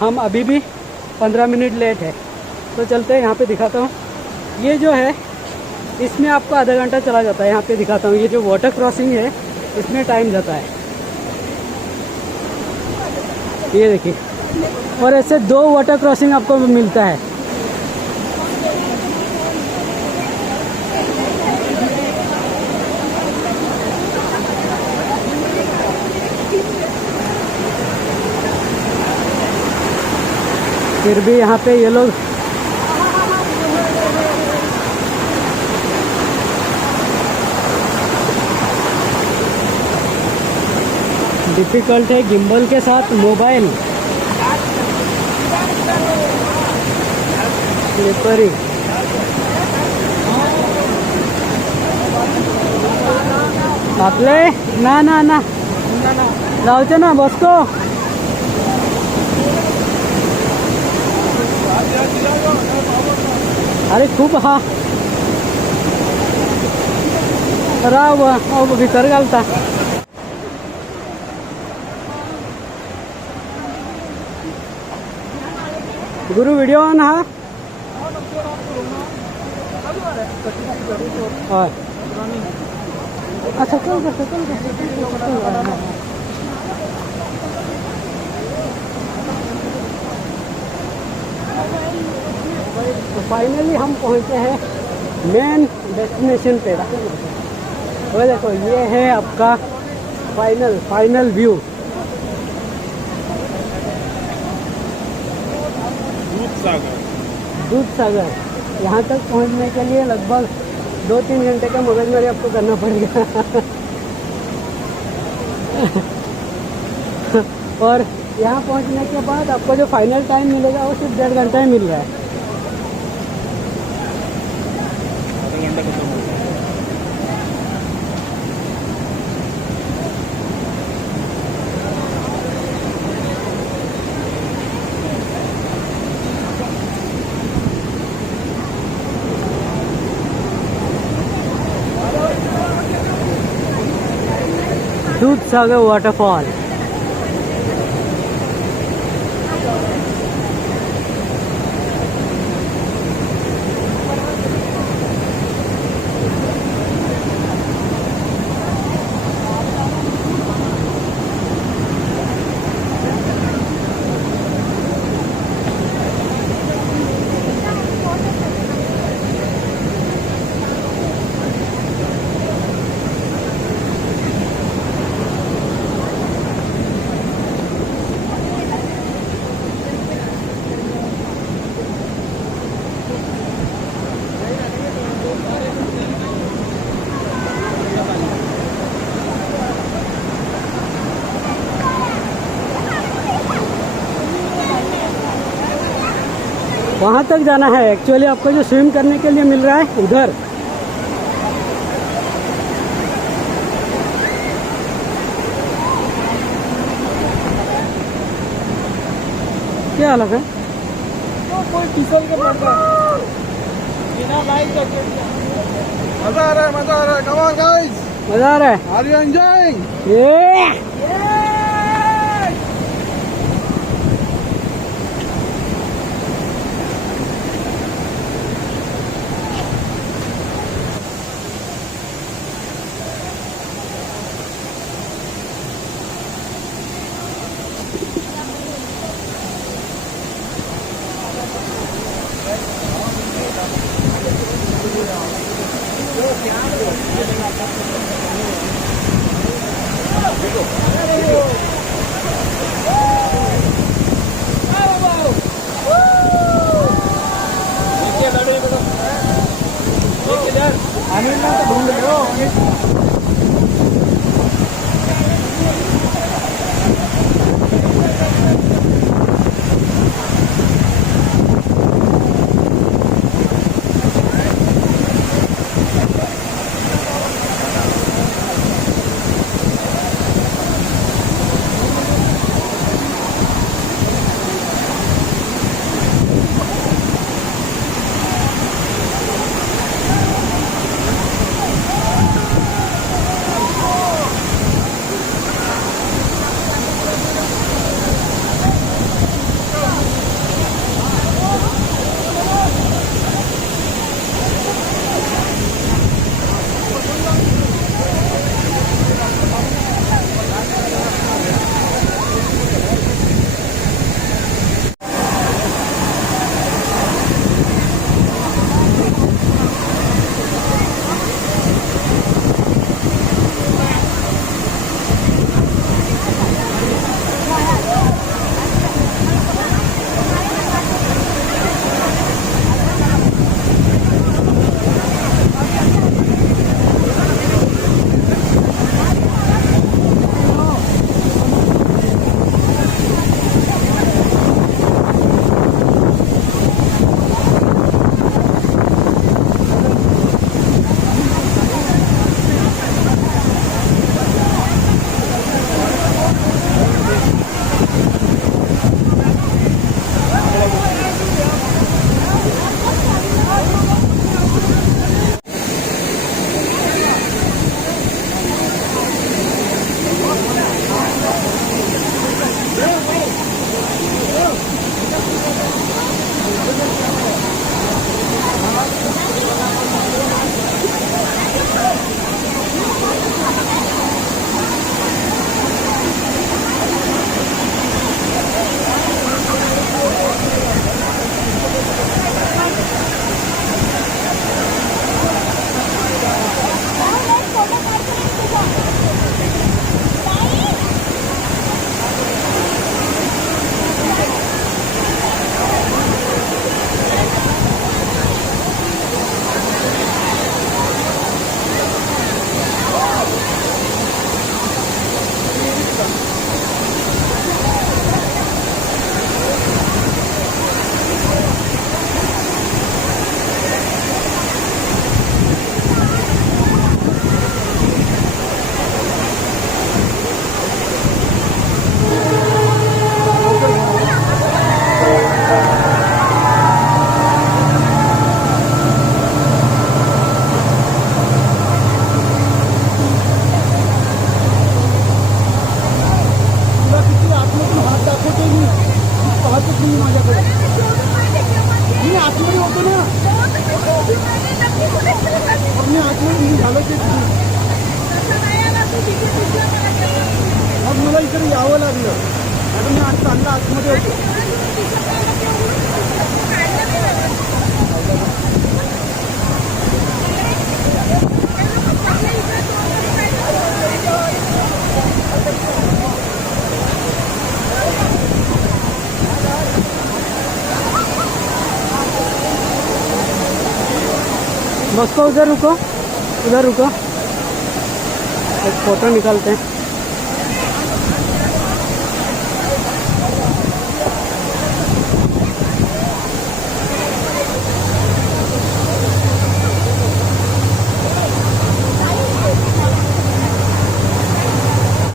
हम अभी भी 15 minute late है। तो चलते हैं, यहाँ पे दिखाता हूँ। ये जो है इसमें आपको आधा घंटा चला जाता है। यहाँ पे दिखाता हूँ, ये जो वाटर क्रॉसिंग है इसमें टाइम जाता है, ये देखिए। और ऐसे 2 वाटर क्रॉसिंग आपको मिलता है। फिर भी यहाँ पे ये लोग डिफ़िकल्ट है गिम्बल के साथ मोबाइल स्लिपरी। आपले ना ना ना जाऊचे ना बसको। अरे खूप हा राव भीतर घालता। गुरु व्हिडिओ ऑन हा। अच्छा चल तो फाइनली हम पहुंचे हैं मेन डेस्टिनेशन पे। वो देखो, ये है आपका फाइनल व्यू। दूध सागर यहाँ तक पहुँचने के लिए लगभग 2-3 घंटे का मगजमारी आपको करना पड़ेगा। और यहाँ पहुँचने के बाद आपको जो फाइनल टाइम मिलेगा वो सिर्फ 1.5 घंटा ही मिल रहा है। दूध सागर वाटरफॉल। वहाँ तक जाना है। एक्चुअली आपको जो स्विम करने के लिए मिल रहा है उधर, क्या अलग है? कोई फिसल के पड़ता है बिना लाइट का। मजा आ रहा है। कम ऑन गाइस, मजा आ रहा है। Are you enjoying? देखो मला इकडे यावं लागलं. आता मी आज चालला आतमध्ये होतो. बस को उधर रुको, एक फ़ोटो निकालते हैं।